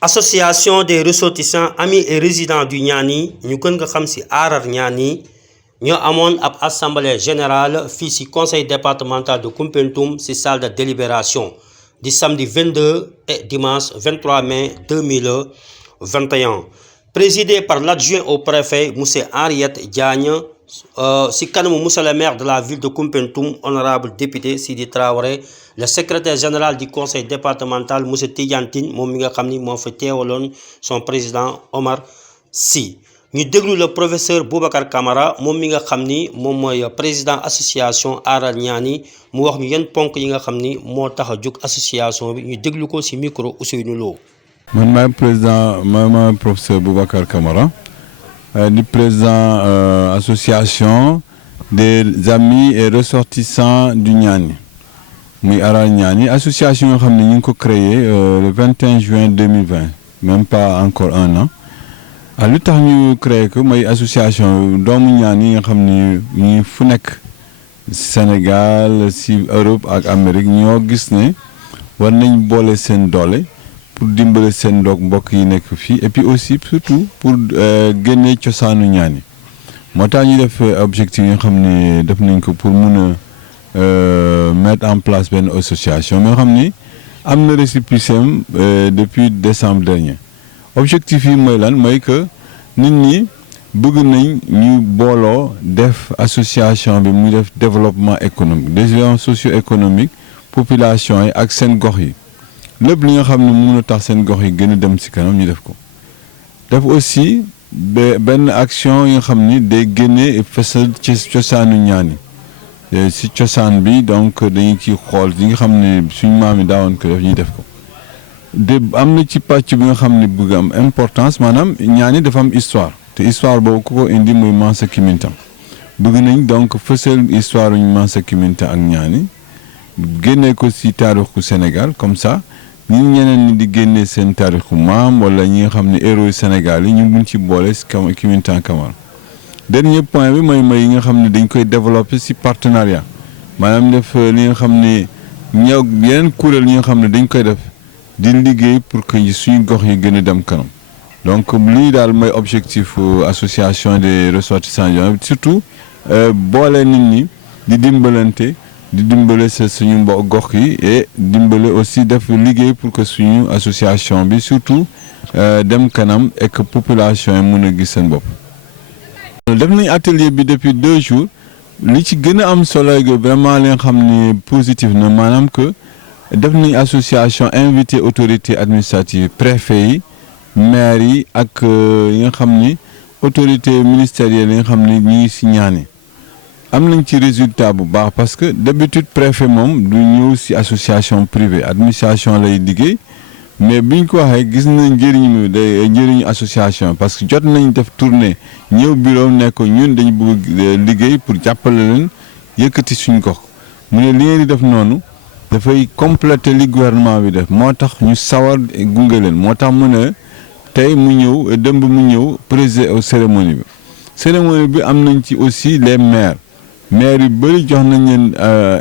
association des ressortissants amis et résidents du Niani ñu gën nga xam ci Aarar Niani ñoo amoon ab assemblée générale fii ci conseil départemental de Koumpentoum ci salle de délibération du samedi 22 et dimanche 23 mai 2021 présidé par l'adjoint au préfet monsieur Henriette Diagne ci kanamu monsieur le maire de la ville de Koumpentoum honorable député Sidi Traoré, le secrétaire général du conseil départemental monsieur Tidiane Tine moom mi nga xam ni moo fa teewaloon son président Omar Sy. ñu déglu le professeur Boubacar Camara moom mi nga xam ni moom mooy président association Aarar Niani mu wax ñu yenn ponk yi nga xam ni moo tax a jóg association bi ñu déglu ko ci micro Ousseynou Lo. man maay président maay professeur Boubacar Camara di président association des amis et ressortissants du Niani muy Aarar Niani association yoo xam ne ñu ngi ko créé le 21 juin 2020 même pas encore un an. lu tax ñu créé ko mooy association doomu ñaan yi nga xam ni ñi fu nekk Sénégal si Europe ak Amérique ñoo gis ne war nañ boole seen doole pour dimbale seen mbokk yi nekk fii et puis aussi surtout pour génne cosaanu ñaan yi moo tax ñu def objectif yi nga xam ni def nañ ko pour mun a mettre en place benn association mais xam ni am na récépissé depuis décembre dernier. objectif yi mooy lan mooy que nit ñi bëgg nañ ñu booloo def association bi muy def développement économique développement socio-économique population yi ak seen gox yi lépp li nga xam ne mën a tax seen gox yi gën a dem ci kanam ñu def ko def aussi benn action yi nga xam ni day génne fesal ci cosaanu ñaan yi ci cosaan bi donc dañu ci xool yi nga xam ne suñu maam yi daawoon ko def ñuy def ko am na ci pàcc bi nga xam ne bëgg am importance maanaam ñaani dafa am histoire te histoire boobu ku ko indi muy Mansa Kimintan bëgg nañ donc fësal histoire ñu Mansa Kimintan ak ñaani génnee ko ci taarixu Sénégal comme ça ñi ñeneen ñi di génnee seen taarixu maam wala ñi nga xam ne héros Sénégal yi ñu mun ci boole ci Kimintan Kamara. dernier point bi mooy yi nga xam ne dañ koy développer ci partenariat maanaam def li nga xam ne ñëw yeneen kuréel ñi nga xam ne dañ koy def di liggéey pour que suñu gox yi gën a dem kanam donc lii daal mooy objectif association des ressortissants surtout boole nit ñi di dimbalante di dimbale sa suñu gox yi et dimbale aussi def liggéey pour que suñu association bi surtout dem kanam et que population yi mën a gis seen bopp. def nañ atelier bi depuis 2 jours li ci gën a am solo vraiment li nga xam ni positif na maanaam que. def nañ association invité autorité administrative préfet yi maire yi ak yi nga xam ni autorité ministérielle yi nga xam ni ñu ngi ci ñaani am nañ ci résultat bu baax parce que d'habitude préfet moom du ñëw ci association privée administration lay liggéey mais biñ ko waxee gis nañ njëriñu association parce que jot nañ def tournée ñëw bureau ne ko ñun dañu bëgg liggéey pour jàppale leen yëkkati suñ gox mu ne li ngeen di def noonu dafay compléter li gouvernement bi def moo tax ñu sawar gunge leen moo tax mu ne tey mu ñëw dëmb mu ñëw présider cérémonie bi am nañ ci aussi les maires yu bëri jox nañ leen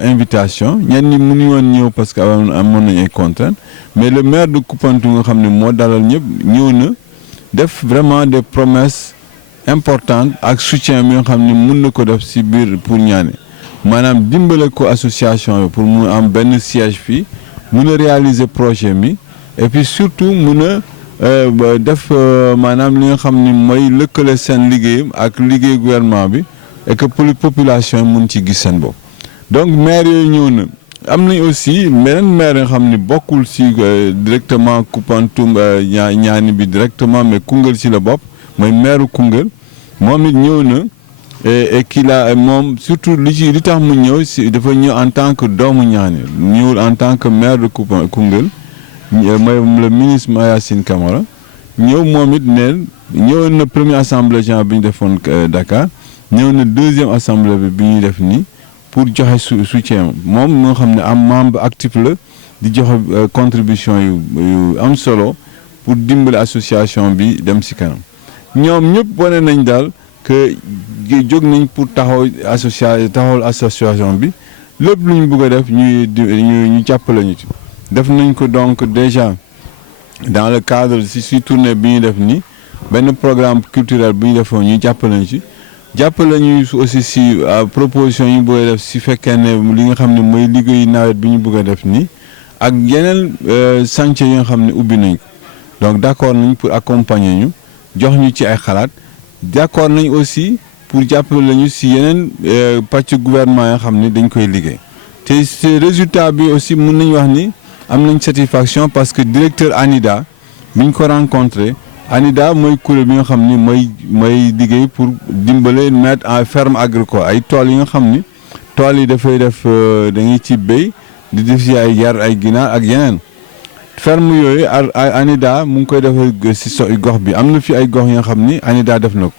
invitation ñenn ñi mënuñu woon ñëw parce que amoon nañ ay contraintes mais le maire de Koumpentoum nga xam ne moo dalal ñëpp ñëw na def vraiment des promesses importantes ak soutien bi nga xam ne mën na ko def ci biir pour ñaane maanaam dimbale ko association bi pour mu am benn siège fii mun a réaliser projet mi et puis surtout mun a def maanaam li nga xam ni mooy lëkkale seen liggéeyam ak liggéey gouvernement bi et que population yi mun ci gis seen bopp. donc maire yooyu ñëw na am nañ aussi beneen maire yoo xam ni bokkul ci directement Koumpentoum ñaani bi directement mais Koungheul ci la bopp mooy maire Koungheul moom it ñëw na. et kii la moom surtout li tax mu ñëw si dafa ñëw en tant que doomu ñaani ñëwul en tant que maire de Koungheul mooy le ministre Mayacine Camara ñëw moom it ñëwoon na première assemblée générale bi ñu defoon Dakar ñëw na deuxième assemblée bi ñuy def nii pour joxe soutien moom moo xam ne am membre actif la di joxe contribution yu am solo pour dimbali association bi dem ci kanam ñoom ñëpp wane nañ daal que jóg nañ pour taxawal association bi lépp lu ñu bëgg a def ñu jàppale ñu ci def nañ ko donc déjà dans le cadre si tournée bi ñu def nii benn programme culturel bi ñu defoon ñu jàppale ci jàppale ñu aussi si proposition yi bëgg a def si fekkee ne li nga xam ne mooy liggéeyu nawet bi ñu bëgg a def nii ak yeneen chantier yi nga xam ne ubbi nañ ko donc d'accord nañ pour accompagner ñu jox ñu ci ay xalaat d'accord nañ aussi pour jàppale ñu si yeneen pàcc gouvernement yoo xam ne dañ koy liggéey te ce résultat bi aussi mën nañ wax ni am nañ satisfaction parce que directeur ANIDA bi ñu ko rencontré ANIDA mooy kuréel bi nga xam ni mooy liggéey pour dimbale mettre en ferme agricole ay tool yi nga xam ni tool yi dafay def dañuy ci béy di def si ay yar ay ginaar ak yeneen ferme yooyu ANIDA mu ngi koy defar si gox bi am na fi ay gox yi nga xam ni ANIDA def na ko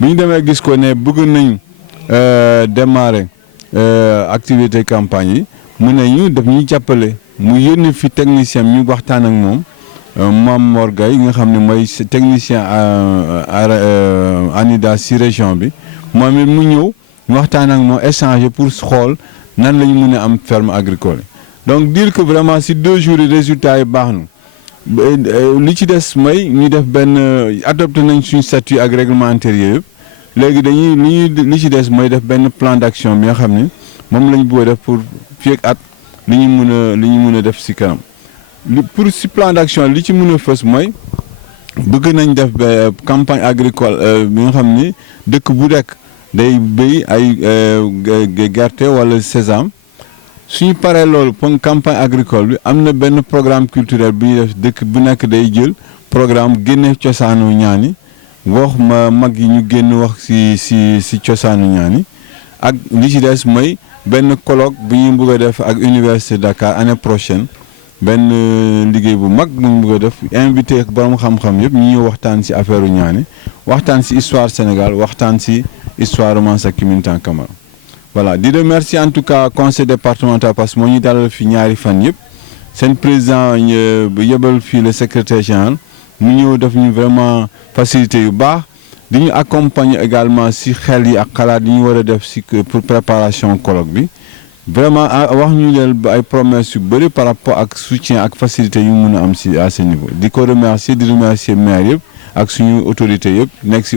bi ñu demee gis ko ne bëgg nañ démarrer activité campagne yi mu ne ñu daf ñuy jàppale mu yónni fi technicien ñu waxtaan ak moom Mame Mor Gaye nga xam ne mooy technicien ANIDA si région bi moom it mu ñëw waxtaan ak moom échanger pour xool nan la ñu mën a am ferme agricole donc dire que vraiment si 2 jours yi résultats yi baax na li ci des mooy ñu def benn adopté nañ suñu statut ak règlement intérieur yëpp léegi dañuy li ci des mooy def benn plan d'action bi nga xam ne moom lañ bëgg def pour fii ak at li ñu mën a def si kanam pour si plan d'action li ci mën a fës mooy bëgg nañ def campagne agricole bi nga xam ni dëkk bu nekk day béy ay gerte wala sésame suñu paree loolu pour campagne agricole bi am na benn programme culturel bi ñuy def dëkk bu nekk day jël programme génne cosaanu ñaani wax mag yi ñu génn wax si cosaanu ñaani ak li ci des mooy benn colloque bu ñu bëgg a def ak Université Dakar année prochaine benn liggéey bu mag bu ñu bëgg a def invité borom xam-xam yëpp ñu ñëw waxtaan si affaire ñaani waxtaan si histoire Sénégal waxtaan si histoire Mansakhi Mintan Camara voilà di remercier en tout cas conseil départemental parce que moo ñu dalal fi ñaari fan yëpp seen président yebal fii le secrétaire général mu ñëw def ñu vraiment facilité yu baax di ñu accompagner également si xel yi ak xalaat yi ñu war a def si pour préparation colloque bi vraiment wax ñu leen ay promesses yu bëri par rapport ak soutien ak facilité yu mun a am si à ce niveau di ko remercier di remercier maire yëpp ak suñu autorités yëpp nekk si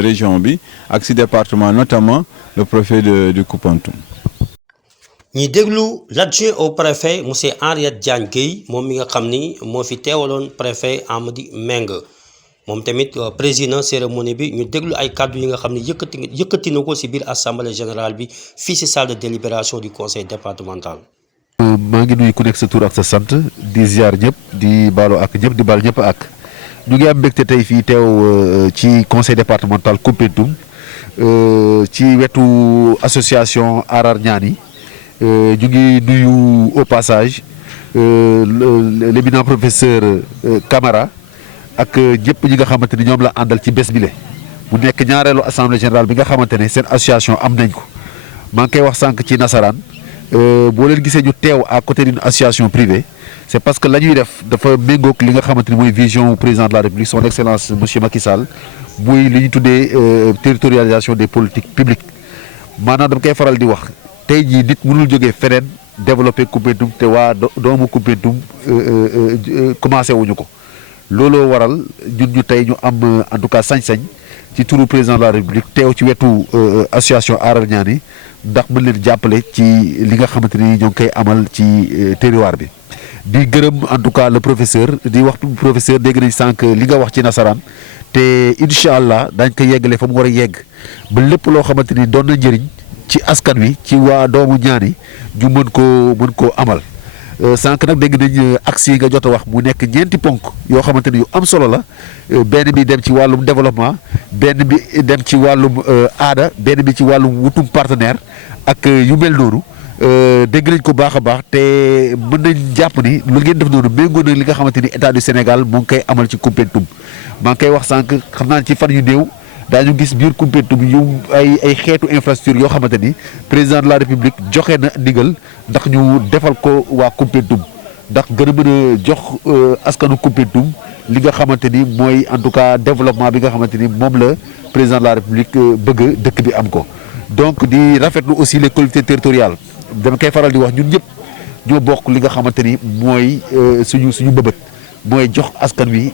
région bi ak si département notamment le préfet de Koupantoum. ñi déglu l'adjoint au préfet monsieur Henriette Diagne Gueye moom mi nga xam ni moo fi teewaloon préfet Amady Meng moom tamit président cérémonie bi ñu déglu ay kàddu yi nga xam ne yëkkati na ko si biir assemblée générale bi fii si salle de délibération du conseil départemental. maa ngi nuyu ku nekk sa tur ak sa sant di ziar ñëpp di baalu ak ñëpp di baal ñëpp ak ñu ngi am mbégte tey fii teew ci conseil départemental Koumpentoum ci wetu association Aar Ñaani ñu ngi nuyu au passage l'éminent professeur Camara ak ñëpp ñi nga xamante ni ñoom la àndal ci bés bile bu nekk ñaareelu assemblée générale bi nga xamante ne seen association am nañ ko maa ngi koy wax sànq ci nasaraan boo leen gisee ñu teew à côté d'une association privée c'est parce que la ñuy def dafa méngoog li nga xamante ni mooy vision président de la République son excellence monsieur Macky Sall muy li ñu tuddee territorialisation des politiques publiques maanaam dama koy faral di wax tey jii nit mënul jógee feneen développer Koumpentoum te waa doomu Koumpentoum commencé wuñu ko looloo waral ñun ñu tey ñu am en tout cas sañ-sañ ci turu président de la République teew ci wetu association Aar Ñaani ndax mën leen jàppale ci li nga xamante ni ñoo ngi koy amal ci territoire bi di gërëm en tout cas le professeur di wax professeur dégg nañ sànq li nga wax ci nasaraan te incha allah daañ ko yeggale fa mu war a yegg ba lépp loo xamante ni doon na njëriñ ci askan wi ci waa doomu ñaani ñu mën koo amal sànq nag dégg nañ axe yi nga jot a wax mu nekk ñeenti ponk yoo xamante ni yu am solo la benn bi dem ci wàllum développement benn bi dem ci wàllum aada benn bi ci wàllum wutum partenaire ak yu mel noonu dégg nañ ko baax a baax te mën nañ jàpp ni lu ngeen def noonu méngoo na li nga xamante ni état du Sénégal mu ngi koy amal ci Koumpentoum maa ngi koy wax sànq xam naa ci fan yu néew daañu gis biir Koumpentoum yu ay xeetu infrastructure yoo xamante ni président de la République joxe na ndigal ndax ñu defal ko waa Koumpentoum ndax gën a mën a jox askanu Koumpentoum li nga xamante ni mooy en tout cas développement bi nga xamante ni moom la président de la République bëgg dëkk bi am ko. donc di rafetlu aussi les collectivités territoriales dama koy faral di wax ñun ñëpp ñoo bokk li nga xamante ni mooy suñu bëbët mooy jox askan wi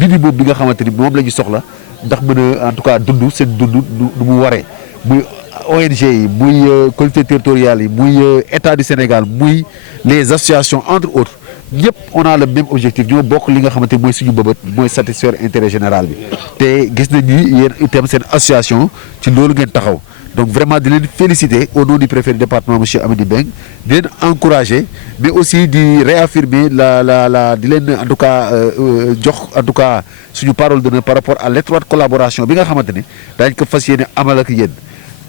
minimum bi nga xamante ni moom la ñu soxla ndax mën a en tout cas dund seen dund du mu waree muy ONG yi muy collectivités territoriales yi muy état du Sénégal muy les associations entre autres ñëpp on a le même objectif ñoo bokk li nga xamante ni mooy suñu bëbët mooy satisfaire intérêt général bi te gis nañ ni yéen itam seen association ci loolu ngeen taxaw donc vraiment di leen féliciter au nom du préfet du département monsieur Amady Beng di leen encourager mais aussi di réaffirmer la di leen en tout cas jox en tout cas suñu parole d'honneur par rapport à l'étroite collaboration bi nga xamante ni daañu ko fas yéene amal ak yéen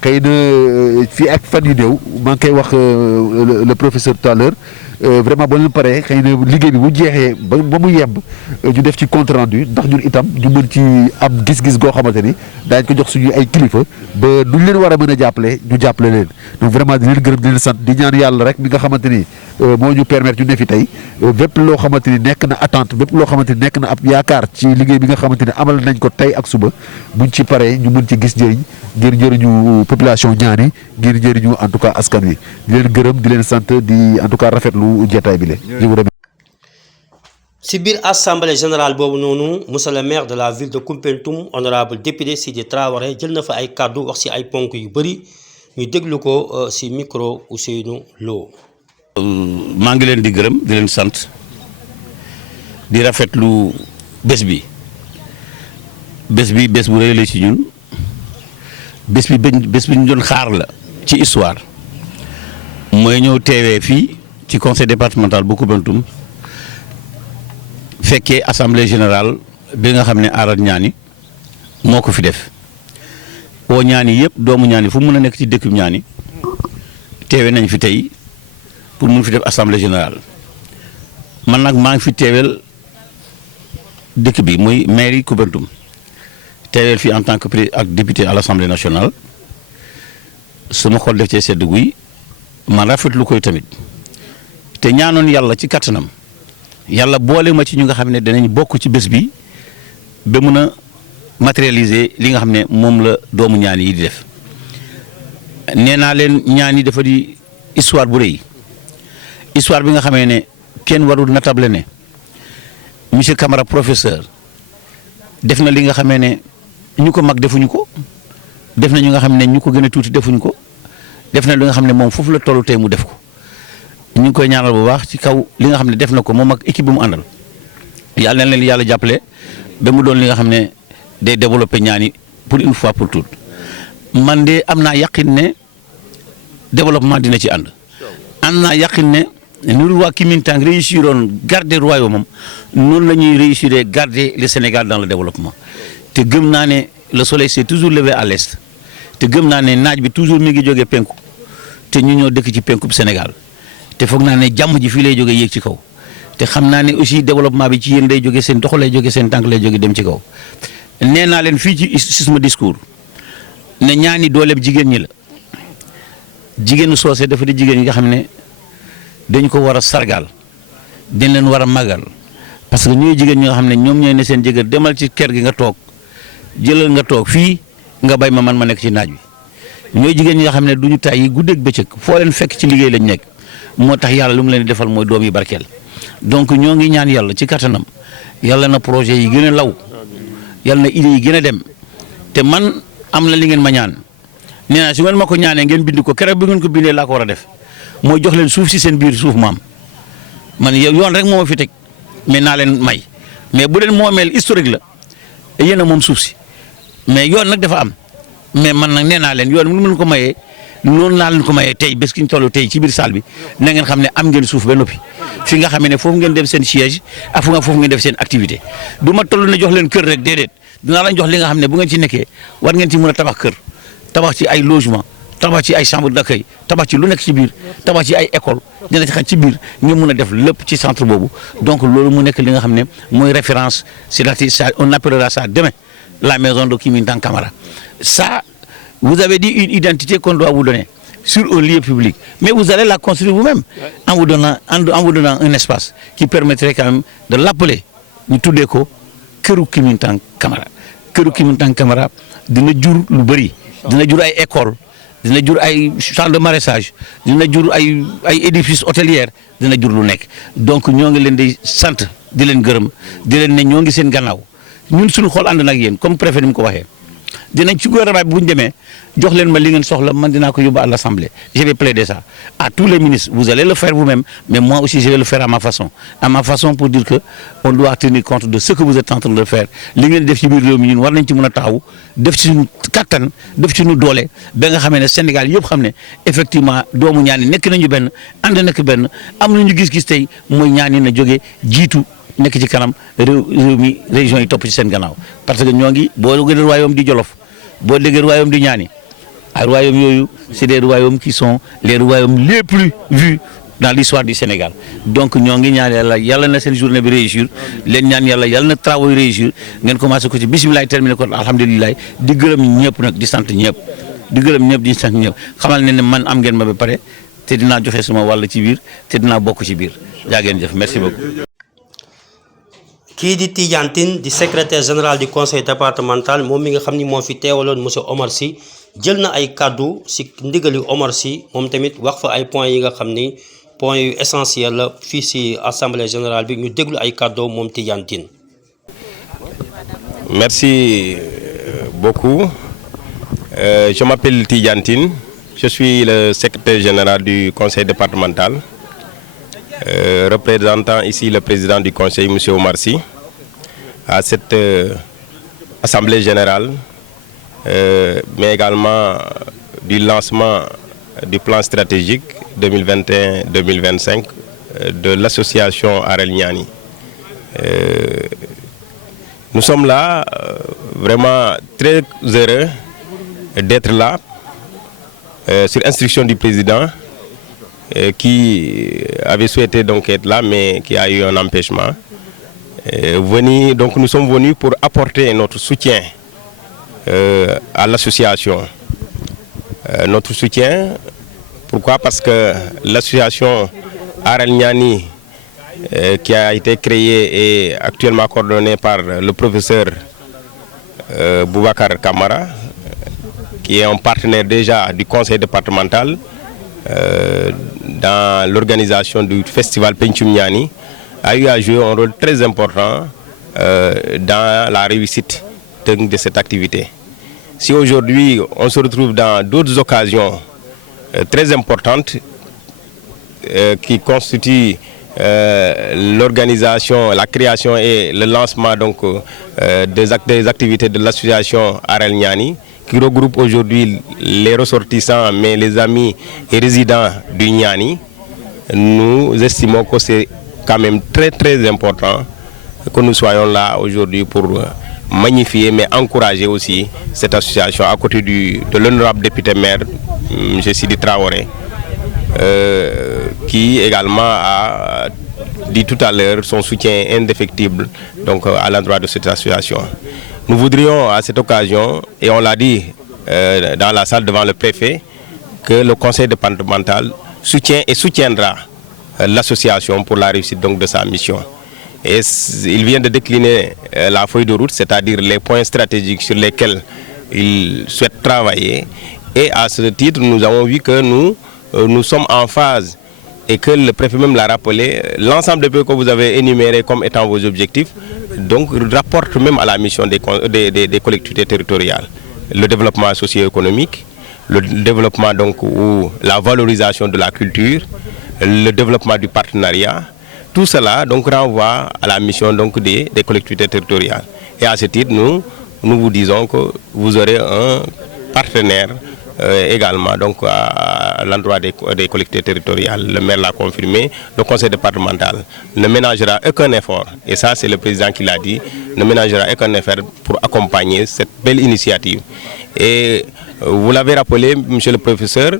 xëy na fii ak fan yu néew maa ngi koy wax le professeur tout à l'heure vraiment ba leen paree xëy na liggéey bi bu jeexee ba mu yemb ñu def ci compte rendu ndax ñun itam ñu mën ci am gis-gis goo xamante ni daañu ko jox suñu ay kilifa ba duñ leen war a mën a jàppale ñu jàppale leen donc vraiment di leen gërëm di leen sant di ñaan yàlla rek mi nga xamante ni moo ñu permettre ñu ne fi tey bépp loo xamante ni nekk na attente bépp loo xamante ni nekk na ab yaakaar ci liggéey bi nga xamante ni amal nañ ko tey ak suba buñ ci paree ñu mën ci gis njëriñ ngir njëriñu population ñaani ngir njëriñu en tout cas askan wi di leen gërëm di leen sant di en tout cas rafetlu jotaay bi la. ci biir assemblée générale boobu noonu monsieur le maire de la ville de Koumpentoum honorable député Sidi Traoré jël na fa ay kàddu wax ci ay ponk yu bëri ñu déglu ko ci micro Ousseynou Lo. maa ngi leen di gërëm di leen sant di rafetlu bés bi bés bu rëy la ci ñun bés bi ñu doon xaar la ci histoire mooy ñëw teewee fii ci conseil départemental bu Koumpentoum fekkee assemblée générale bi nga xam ne Arar Niani moo ko fi def woo Niani yëpp doomu Niani fu mu mën a nekk ci dëkkub Niani teewee nañ fi tey pour mun fi def assemblée générale man nag maa ngi fi teeweel dëkk bi muy mairie Koumpentoum teeweel fi en tant que ak député à l'Assemblée nationale sama xol def cee sedd guy man rafetlu koy tamit te ñaanoon yàlla ci kattanam yàlla boole ma ci ñu nga xam ne danañ bokk ci bés bi ba mun a matérialiser li nga xam ne moom la doomu Niani yi di def nee naa leen Niani dafa di histoire bu rëy histoire bi nga xamee ne kenn warul natable ne monsieur Camara professeur def na li nga xamee ne ñu ko mag defuñu ko def na ñu nga xam ne ñu ko gën a tuuti defuñu ko def na li nga xam ne moom foofu la tollu tey mu def ko ñu ngi koy ñaanal bu baax ci kaw li nga xam ne def na ko moom ak équipe bi mu àndal yàlla na leen yàlla jàppale ba mu doon li nga xam ne day développer Niani pour une fois pour toutes man de am naa yaqin ne développement dina ci ànd naa yaqin ne nu waa Kimintang réussiroon garder royaume am noonu la ñuy réussir garder le Sénégal dans le développement te gëm naa ne le soleil s'est toujours levé à l'est te gëm naa ne naaj bi toujours mi ngi jógee penku te ñu ñoo dëkk ci penku Sénégal te foog naa ne jàmm ji fii lay jógee yéeg ci kaw te xam naa ne aussi développement bi ci yéen lay jógee seen dox lay jógee seen tànk lay jógee dem ci kaw nee naa leen fii ci sama discours ne Niani dooleem jigéen ñi la jigéenu soose dafa di jigéen ñi nga xam ne dañ ko war a sargal dañ leen war a màggal parce que ñooy jigéen ñi nga xam ne ñoom ñooy ne seen jëkkër demal ci kër gi nga toog jëlal nga toog fii nga bay ma man ma nekk ci naaj wi ñooy jigéen ñi nga xam ne du ñu tàyyi guddeeg bëccëg foo leen fekk ci liggéey lañ nekk moo tax yàlla lu mu leen di defal mooy doom yi barkeel donc ñoo ngi ñaan yàlla ci kattanam yàlla na projet yi gën a law yàlla na idée yi gën a dem te man am na li ngeen ma ñaan nee naa su ngeen ma ko ñaanee ngeen bind ko keroog bi ngeen ko bindee laa ko war a def mooy jox leen suuf si seen biir suuf maam man yoon rek moo ma fi teg mais naa leen may mais bu leen moomeel historique la yéen a moom suuf si mais yoon nag dafa am mais man nag nee naa leen yoon mënu ko mayee noonu laa leen ko mayee tey bés ki ñu toll tey ci biir salle bi na ngeen xam ne am ngeen suuf ba noppi fi nga xam ne foofu ngeen def seen siège ak foofu ngeen def seen activité du ma toll na jox leen kër rek déedéet dinaa lañ jox li nga xam ne bu ngeen ci nekkee war ngeen ci mën a tabax kër tabax ci ay logement tabax ci ay chambre d'accueil tabax ci lu nekk ci biir tabax ci ay école dina ci xaj ci biir ñu mën a def lépp ci centre boobu donc loolu mu nekk li nga xam ne mooy référence c'est-à-dire ça on appellera ça demain la maison de Kimintang Camara ça vous avez dit une identité qu'on doit vous donner sur un lieu public mais vous allez la construire vous-même en vous donnant un espace qui permettrait quand même de l'appeler ñu tuddee ko këru Kimintang Camara këru Kimintang Camara dina jur lu bëri dina jur ay école dina jur ay champ de maraîchage dina jur ay édifices hôteliers dina jur lu nekk donc ñoo ngi leen di sant di leen gërëm di leen ne ñoo ngi seen gannaaw ñun suñu xol ànd nag yéen comme préfet ni mu ko waxee dinañ ci gouvernement bi bu ñu demee jox leen ma li ngeen soxla man dinaa ko yóbbu à l'Assemblée. Je vais plaider ça à tous les ministres. Vous allez le faire vous-même, mais moi aussi je vais le faire à ma façon pour dire que on doit tenir compte de ce que vous êtes en train de faire. li ngeen def ci biir réew mi ñun war nañ ci mën a taxaw def ci suñu kattan def ci suñu doole ba nga xamee ne Sénégal yëpp xam ne effectivement doomu Ñaani nekk nañu benn ànd nekk benn am nañu gis-gis tey mooy Ñaani na jógee jiitu nekk ci kanam réew mi région yi topp ci seen gannaaw parce que ñoo ngi boo gën a royaume di Jolof boo déggee royaume di Ñaani ay royaumes yooyu c'est des royaumes qui sont les royaumes les plus vus dans l'histoire du Sénégal donc ñoo ngi ñaan yàlla na seen journée bi réussir leen ñaan yàlla na travaux yi réussir ngeen commencé ko ci bisimilah terminé ko alhamdulilah di gërëm ñëpp nag di sant ñëpp xamal ne man am ngeen ma ba pare te dinaa joxe sama wàll ci biir te dinaa bokk ci biir jaa ngeen jëf merci beaucoup. kii di Tidiane Tine di secrétaire général du conseil départemental moom mi nga xam ni moo fi teewaloon monsieur Omar Sy jël na ay kàddu si ndigali Omar Sy moom tamit wax fa ay points yi nga xam ni points yu essentiel la fii si assemblée générale bi ñu déglu ay kàddoo moom Tidiane Tine. Merci beaucoup. Je m'appelle Tidiane Tine. Je suis le secrétaire général du conseil départemental, représentant ici le président du conseil, M. Omar Sy, à cette assemblée générale, mais également du lancement du plan stratégique 2021-2025 de l'association Arel Niani. Nous sommes là vraiment très heureux d'être là sur instruction du président qui avait souhaité donc être là mais qui a eu un empêchement. Donc nous sommes venus pour apporter notre soutien à l'association. Notre soutien, pourquoi? Parce que l'association Arel Niani qui a été créée et actuellement coordonnée par le professeur Boubacar Kamara, qui est un partenaire déjà du conseil départemental dans l'organisation du festival Pencum Niani, a eu à jouer un rôle très important dans la réussite de cette activité. Si aujourd'hui on se retrouve dans d'autres occasions très importantes qui constituent l'organisation, la création et le lancement donc, des activités de l'association Arel Niani, qui regroupe aujourd'hui les ressortissants, mais les amis et résidents du Niani, nous estimons que c'est quand même très très important que nous soyons là aujourd'hui pour magnifier mais encourager aussi cette association à côté de l'honorable député maire, M. Sidi Traoré, qui également a dit tout à l'heure son soutien indéfectible donc, à l'endroit de cette association. Nous voudrions à cette occasion, et on l'a dit dans la salle devant le préfet, que le conseil départemental soutient et soutiendra l'association pour la réussite donc, de sa mission. Et il vient de décliner la feuille de route, c'est-à-dire les points stratégiques sur lesquels il souhaite travailler. Et à ce titre, nous avons vu que nous sommes en phase et que le préfet même l'a rappelé, l'ensemble des points que vous avez énumérés comme étant vos objectifs, donc rapporte même à la mission des collectivités territoriales. Le développement socio-économique, le développement donc, ou la valorisation de la culture, le développement du partenariat, tout cela donc renvoie à la mission donc, des collectivités territoriales. Et à ce titre, nous vous disons que vous aurez un partenaire également donc, à l'endroit des collectivités territoriales. Le maire l'a confirmé, le conseil départemental ne ménagera aucun effort, et ça c'est le président qui l'a dit, ne ménagera aucun effort pour accompagner cette belle initiative. Et vous l'avez rappelé, monsieur le professeur,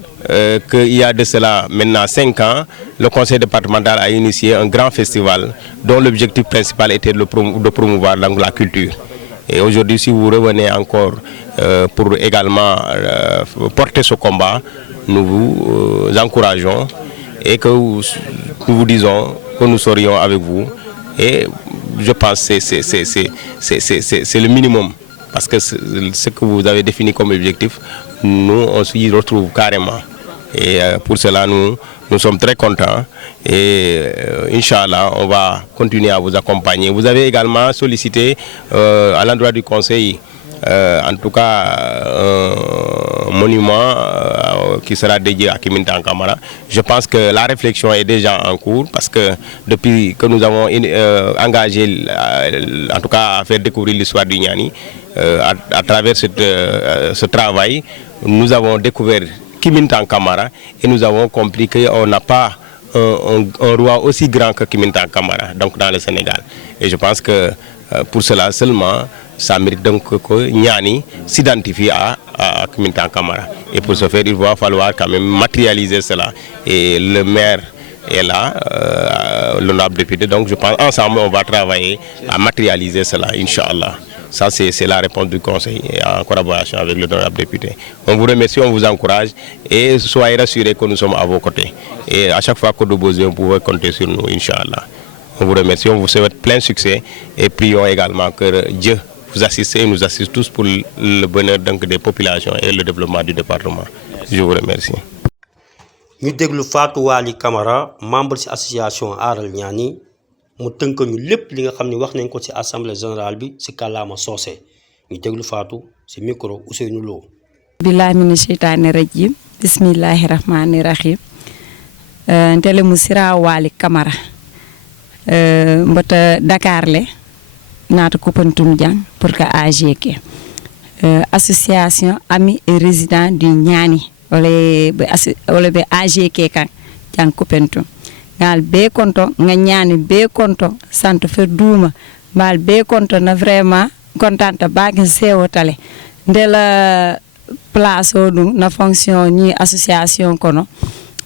qu'il y a de cela maintenant 5 ans, le conseil départemental a initié un grand festival dont l'objectif principal était de promouvoir donc, la culture. Et aujourd'hui, si vous revenez encore pour également porter ce combat, nous vous encourageons et que nous vous disons que nous serions avec vous. Et je pense que c'est le minimum. Parce que ce que vous avez défini comme objectif, nous, on s'y retrouve carrément. Et pour cela, nous sommes très contents. Et Inch'Allah, on va continuer à vous accompagner. Vous avez également sollicité à l'endroit du conseil, en tout cas, un monument qui sera dédié à Kimintan Kamara. Je pense que la réflexion est déjà en cours parce que depuis que nous avons engagé, en tout cas, à faire découvrir l'histoire du Niani, à travers ce travail, nous avons découvert Kimintan Kamara et nous avons compris qu'on n'a pas un roi aussi grand que Kimintan Kamara, donc dans le Sénégal. Et je pense que pour cela seulement, ça mérite donc que Niani s'identifie à Kimintan Kamara. Et pour ce faire, il va falloir quand même matérialiser cela. Et le maire est là, l'honorable député. Donc je pense ensemble, on va travailler à matérialiser cela, Inch'Allah. Ça, c'est la réponse du conseil en collaboration avec l'honorable député. On vous remercie, on vous encourage et soyez rassurés que nous sommes à vos côtés. Et à chaque fois que vous avez besoin, vous pouvez compter sur nous, Inch'Allah. On vous remercie, on vous souhaite plein succès et prions également que Dieu vous assiste et nous assiste tous pour le bonheur donc, des populations et le développement du département. Je vous remercie. ñu déglu Fatou Waly Camara membre ci association Aaral Niani mu tënk ñu lépp li nga xam ne wax nañ ko ci assemblée générale bi ci kàllaama soose ñu déglu Fatou ci micro Ousseynou Lo. billahi mina sheytaani rajim bismillahi rahmani rahim ntele mu sira Waly Camara mbota Dakar le naata Koupentoum Diang pour que AGK association amis et résidents du Niani wala be AGK kan Diang Koupentoum ngal be konto nga Niani be konto santo fe duma mal be konto na vraiment contente baagi sewotale ndela place o dum na fonction ni association kono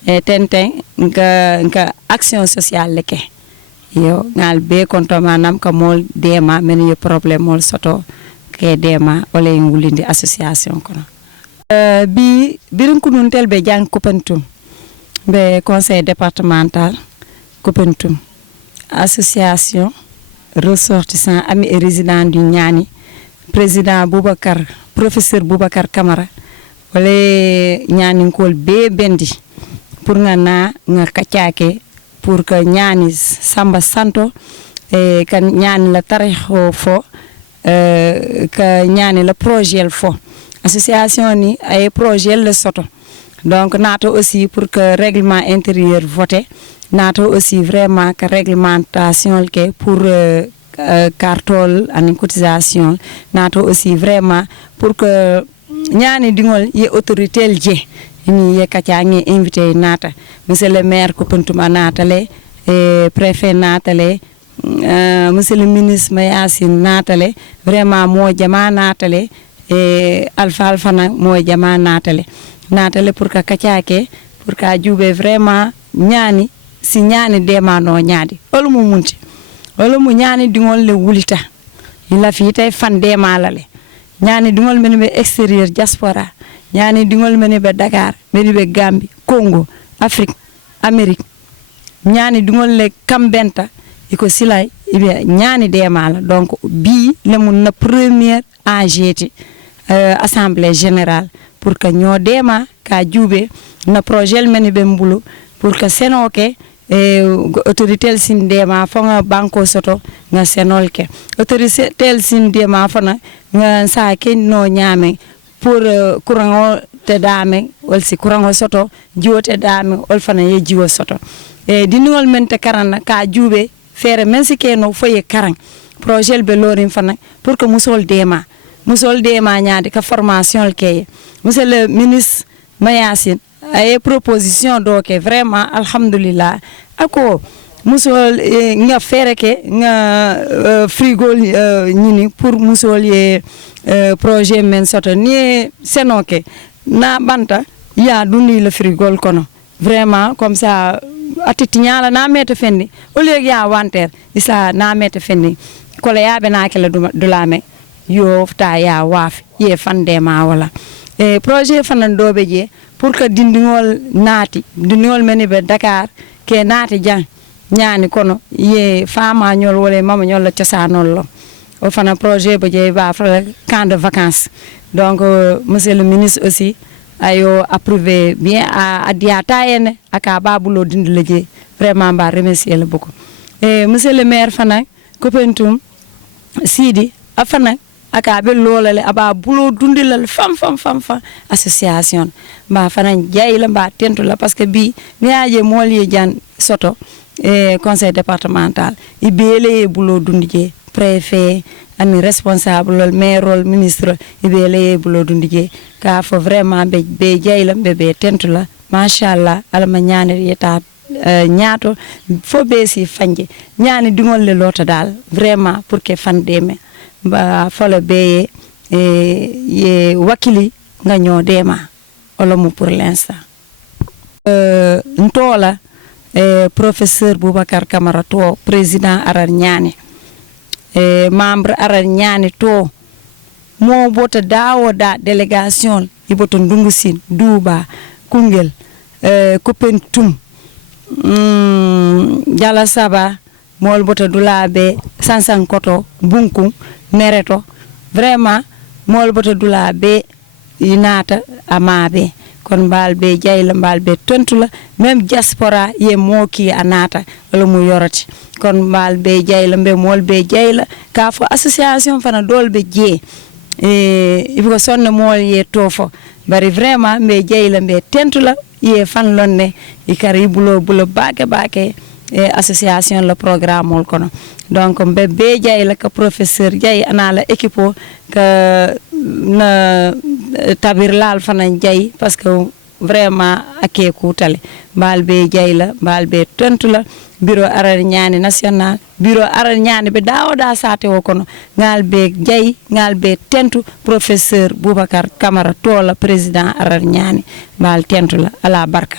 e tenten nga action sociale leke yo ngal be konto manam ka mol dema men yo problème mol soto ke dema wala ngulindi association kono bi birin kunun telbe Diang Koupentoum be conseil départemental Koupentoum association ressortissants amis et résidents du Niani président professeur Boubacar Camara wala Niani kol be bendi pour nga katiake pour que Niani Samba Santo e kan Niani la tarikho fo que Niani la projet fo association ni ay projet le soto donc nato aussi pour que règlement intérieur voté nato aussi vraiment que réglementation ke pour cartol en cotisation nato aussi vraiment pour que Niani dingol ye autorité je ni ye katiangi invité nata monsieur le maire Koupentoum natale et préfet natale monsieur le ministre Mayacine natale vraiment mo jama natale e alfa na mo jama natale pour que katiake pour que djoube vraiment Niani si Niani demano ñaadi olumu munti olumu Niani dingol le wulita ila fi tay fan demalale Niani dingol men be extérieur diaspora Niani dingol men be Dakar men be Gambie Congo Afrique Amérique Niani dingol le Kambenta iko silay ibe Niani demala donc bi le mun na première AGT assemblée générale pour que ñoo dema ka djoube na projet men be mbulu pour que senoke autorité sin dema fonga banko soto nga senolke autorité sin dema fana nga sa ken no nyame pour courant te dame wal si courant soto jiote dame wal fana ye jiwo soto e dinol men te karana ka jube fere men si keno foye karang projet be lorim fana pour que musol dema nyaade ka formation ke monsieur le ministre Mayacine ay proposition donc vraiment alhamdulillah ako musol nga fereke nga frigo ñini pour musol ye projet men soto ni senoke na banta ya dundi le frigo kono vraiment comme ça atiti nyala na mete fendi o leg ya wanter isa na mete fendi ko le yabe na kala dulame yo fta ya waf ye fande ma wala e projet fanandobe je pour que dindingol naati dindingol meni be Dakar ke naati Diang Niani kono ye fama ñol wala mama ñol la ciosanol lo o fana projet be je ba fa camp de vacances donc monsieur le ministre aussi ayo approuvé bien a diata ene aka babulo dindi leje vraiment mba remercier le beaucoup et monsieur le maire fana Koupentoum Sidi afana aka be lolale aba bulo dundilal fam association mba fana jayla mba tentu la parce que bi ni aje moli jan soto conseil départemental ibele bulo dundije préfet ani responsable maire ministre ibele bulo dundije ka fo vraiment be jayla be tentu la machallah alama ñaane yeta ñaato fo be si fanje ñaani dingol le lota dal vraiment pour que fandeme ba folo be ye wakili nga ñoo dema olomu pour l'instant ntola professeur Boubacar Camara to président Arar Ñaani membre Arar Ñaani to mo bota dawo da délégation iboto Ndungu Sine Duuba Koungheul Koupentoum Jala Saba mol bota dulabe Sansankoto Bunkung Mereto vraiment mol bota dulabe inata amabe kon mbalbe jayla mbalbe tontula même diaspora ye moki anata wala mu yorati kon mbalbe jayla be molbe jayla ka fo association fana dolbe je ibugo sonne mol ye tofo bari vraiment be jayla be tentula ye fan lonne ikari bulo bake association le programme ol kono donc be jayla ka professeur jay anala équipe ka na tabir lal fana jay parce que vraiment ake kutale mbalbe jayla mbalbe tontula bureau Arar Ñaani national bureau Arar Ñaani be dawoda sate o kono ngalbe jay ngalbe tentu professeur Boubacar Camara tola président Arar Ñaani mbal tentula ala barka